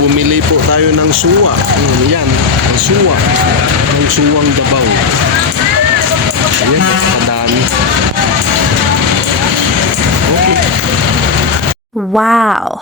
bumili po tayo ng suwa. Yan, ang suwa. Ang suwang Davao. Ayan, kadami. Okay. Wow!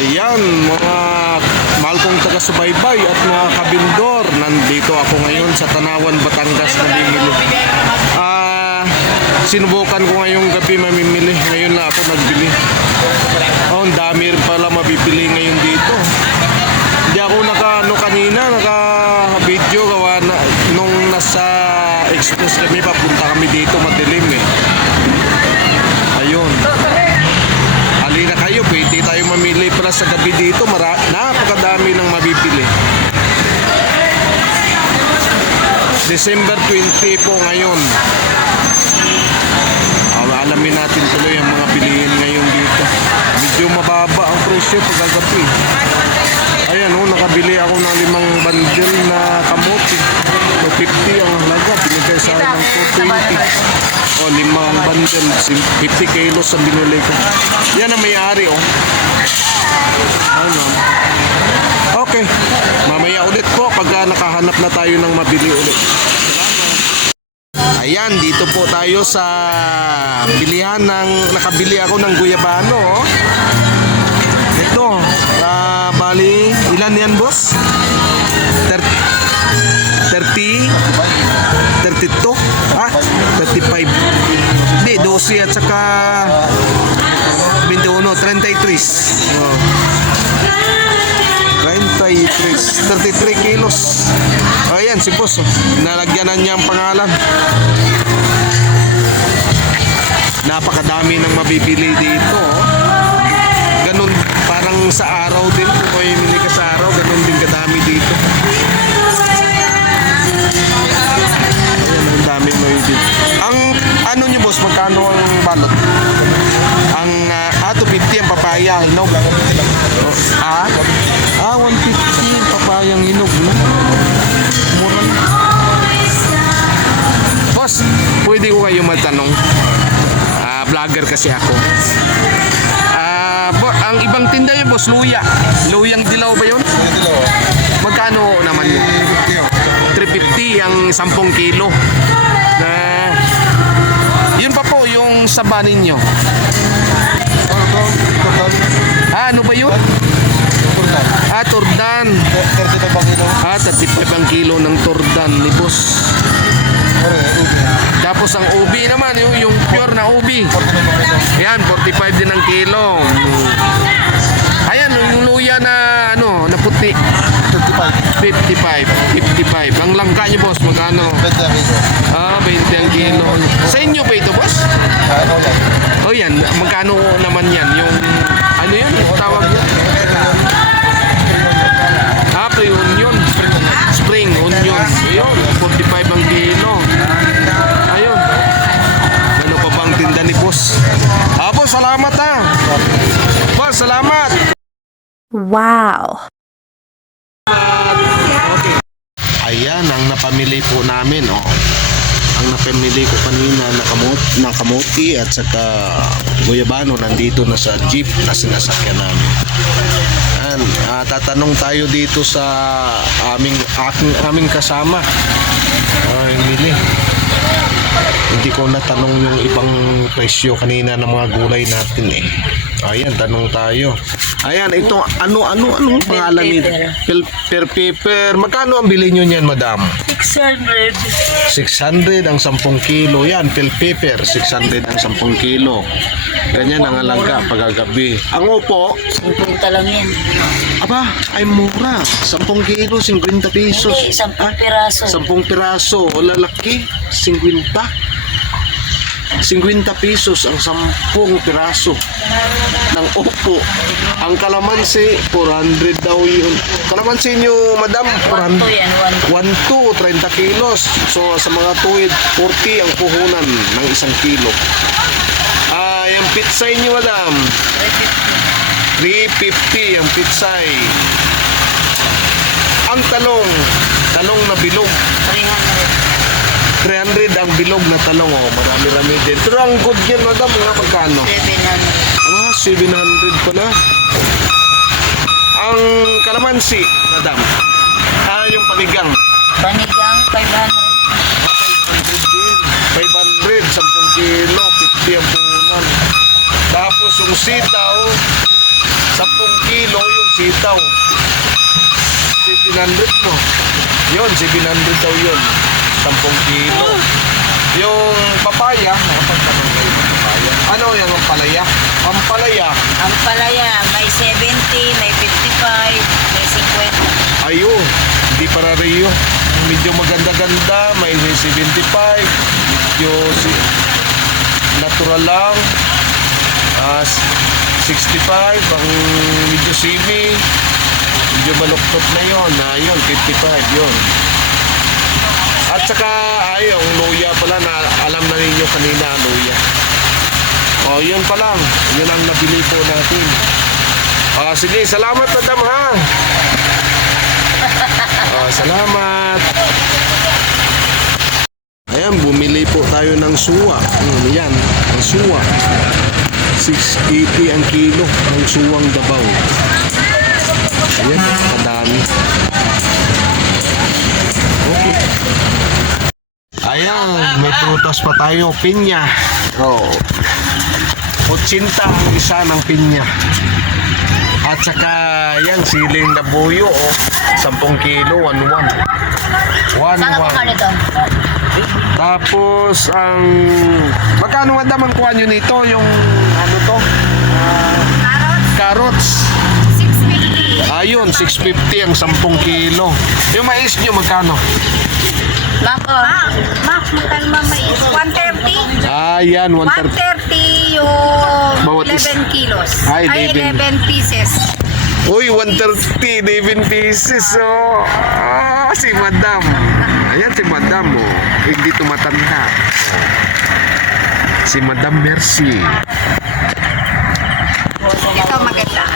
Ayan, mga mahal kong taga-subaybay at mga kabindor, nandito ako ngayon sa Tanawan, Batangas namimili. Sinubukan ko ngayong gabi mamimili. Ngayon na ako nagbili. Oh, ang dami rin pala mabibili ngayon dito. Hindi ako kanina naka-video gawa na nung nasa express kami, papunta kami dito, madilim eh. Ayun. Halina kayo, pwede tayo mamili pala sa gabi dito. Napakadami ng mabibili. December 20 po ngayon. Alamin natin tuloy ang mga bilihin ngayon dito. Medyo mababa ang presyo pagkagabi. Ayan nakabili ako ng 5 bundle na kamote. 250 ang halaga. Binigay sa akin ng 220. 5 bundle. 50 kilos ang binuli ko. Yan ang may-ari Ano? Okay. Mamaya ulit po pagka nakahanap na tayo ng mabili ulit. Ayan, dito po tayo sa bilihan nakabili ako ng guyabano. Ito, bali, ilan yan boss? 30, 32? 35. Hindi, 12 at saka 21, 33. 33 kilos. Ayan si boss, nalagyanan niya ang pangalan. Napakadami ng mabibili dito. Ganun, parang sa araw din. Kung may mili ka sa araw, ganun din kadami dito. Ayan, ang daming mabibili. Ang ano nyo boss, magkano ang balot? Ang 250 ang papaya, hinog. 150 papayang hinog, no? Mura na. Boss, pwede ko kayo magtanong? Vlogger kasi ako. Ang ibang tinda yun, boss, luya. Luyang dilaw ba yun? Magkano naman yun? 350 ang 10 kilo. Yun pa po yung saba ninyo. Ano ba yun? Turdan. 35 ang kilo ng turdan ni boss. Tapos ang ubi naman, yung pure na ubi. Ayan, 45 din ang kilo. Ayan, yung luya na na puti. 55. Ang langka nyo boss, magkano? 20 ang kilo. Sa inyo ba ito boss? Oh yan, magkano naman yan? Yung ano yun? Tawag yun? Pre-onion. Spring onion. Ayun, 45 ang kilo. Ayun. Ano pa bang tinda ni boss? Boss, salamat Boss, salamat. Wow! Okay. Ayan, ang napamili po namin, Ang napamili ko kanina na kamote at saka guyabano nandito na sa jeep na sinasakyan namin. Tatanong tayo dito sa aming kasama. Mili. Hindi ko natanong yung ibang presyo kanina ng mga gulay natin Ayan, tanong tayo. Ayan, ito anong pangalan nito? Per paper. Magkano ang bili nyo niyan, madam? 600. 600 ang 10 kilo. Yan, bell pepper. 600 ang 10 kilo. Ganyan ang halaga pagkagabi. Ang upo, 50 lang yan. aba, ay mura. 10 kilo, 50 pesos. Hindi, 10 piraso. 10 piraso. O lalaki, 50. 50 pesos ang 10 piraso ng upo. Ang kalamansi, 400 daw yun. Kalamansi nyo, madam, 1 to 400. yan, 1 to. 1 to 30 kilos. So, sa mga tuwid, 40 ang puhunan ng 1 kilo. Yung pitsay nyo, madam, 350 ang pitsay. Ang talong na bilog, 300 ang bilog na talong. Oh, marami-rami din. Pero ang good yan, madam, mga magkano? 700. 700 pala. Ang kalamansi, madam. Yung panigang. Panigang, 500. 500, 10 kilo, 50 ang puhunan. Tapos yung sitaw, 10 kilo yung sitaw. 700 mo. Yun, 700 daw yun. 10 kilo. Yung papaya, nakapagtanong kayo ng papaya. Ano yung ampalaya? Ampalaya, Ang palaya, may 70, may 55, may 50. ayun, hindi para Rio. Medyo maganda-ganda, may 75, medyo natural lang. 65, ang medyo CV, medyo baluktot na yun. Yun, 55 yun. At saka, yung luya pala na alam na ninyo kanina, luya. Yun pa lang. Yun ang nabili po natin. Sige, salamat madam ha. Salamat. Ayan, bumili po tayo ng suwa. Yan, ang suwa. 680 ang kilo ng suwang Davao. Ayan, kadami. Okay. Ayan, may prutas pa tayo. Pinya. 80 ang isa ng pinya. At saka yan, siling na buyo. 10 kilo, 1-1. Saan ako ka nito? Tapos ang magkano madam ang kuha nyo nito? Yung ano to? Carrots. 650. Ayun, 650 ang 10 kilo. Yung mais nyo magkano? Mako. Magkano mais? 130? Yan, 130. 130 yung Bawat 11 kilos. Ay, Ay, 11. 11 pieces. Uy, 130, 11 pieces. Si madam. Ayan si madam. Hindi tumatanda. Si Madam Mercy. Ito maganda.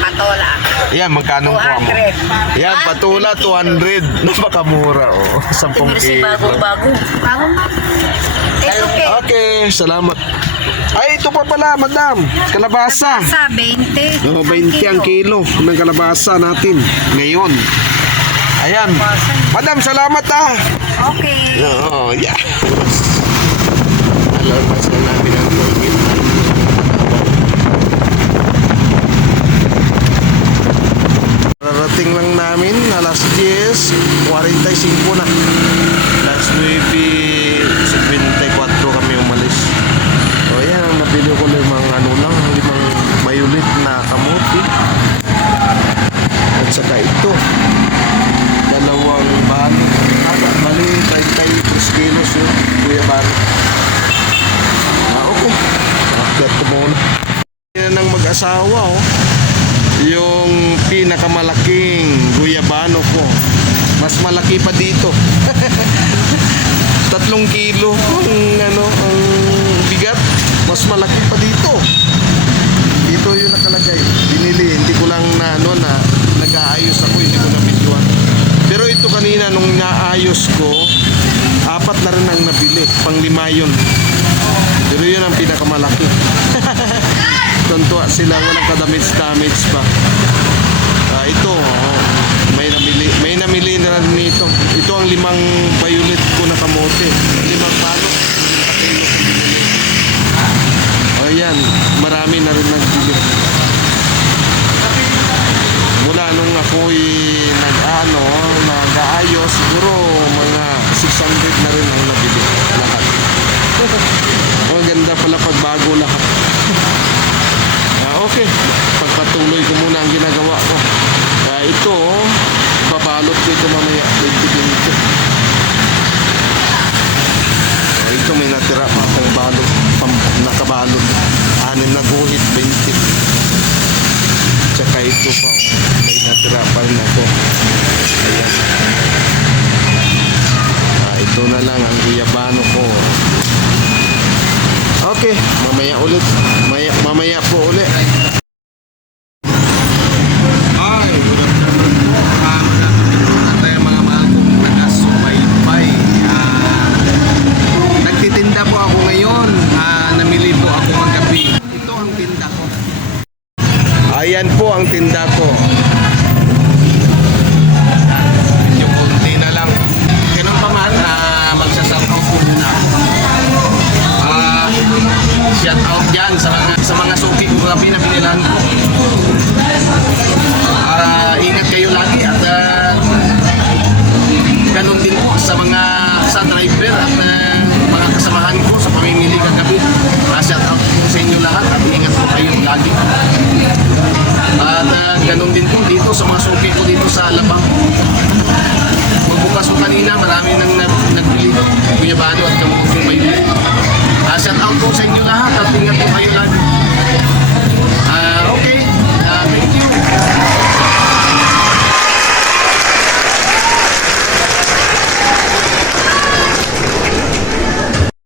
Patola. Ayan, magkano kuha mo? 200. Yan, patula 200. Napakamura, 10 Mercy, kilo. bago-bago. Bago ma. It's okay. Okay, salamat. Ay, ito pa pala, madam. Kalabasa. Sa 20. 20 ang kilo ng kalabasa natin ngayon. Ayan. Madam, salamat ah. Okay. Yeah. Alarmas na namin ang gawin. Rarating lang namin alas 10:45 na. Alas 9:54 kami umalis. Yan ang nabili ko limang violet na kamuti. At saka ito. 2 bali. Bali 33 kilos yun. Kuya bali. Okay. Akit ko muna. Yan ang mag-asawa yung pinakamalaking guyabano ko. Mas malaki pa dito. 3 kilo ang bigat. Mas malaki pa dito. Dito yung nakalagay. Binili. Hindi ko lang na nag-aayos ako. Hindi ko na videoan. Pero ito kanina nung naayos ko, 4 na rin ang nabili. Pang-5 yun. Pero yun ang pinakamalaki. Tuntua sila. Walang kadamage-damage pa. Ito. May namili na rin nito. Ito ang 5 violet ko na kamote. 5 balot. Ayan, marami na rin nagbili. Mula nung ako'y nag-aayos, siguro mga 600 na rin ang nabili lahat. Maganda pala pag bago lahat. Okay, pagpatuloy ko muna ang ginagawa ko. Ito, babalot ko ito mamaya. ito pa. May natira pa rin ako. Ayan. Ito na lang ang guyabano ko. Okay, mamaya ulit. Mamaya po ulit. Ay, mga mahal kong taga-subaybay. Nagtitinda po ako ngayon. Namili po ako ng gabi. Ito ang tinda ko. Ayan po ang tinda ko. Medyo konti na lang. Ganun pa man, magsashout out po muna ako. Shout out dyan sa mga suki ko gabi na pinilahan ko. Ingat kayo lagi at ganun din po sa driver at mga kasamahan ko sa pamimili kagabi. Shout out po sa inyo lahat at ingat po kayo lagi. At ganun din po dito sa mga suki ko dito sa Alabang. Magbukas ko kanina, marami nang nagbili. Guyabano at kamukong may bili. Shout out po sa inyo lahat at ingat po kayo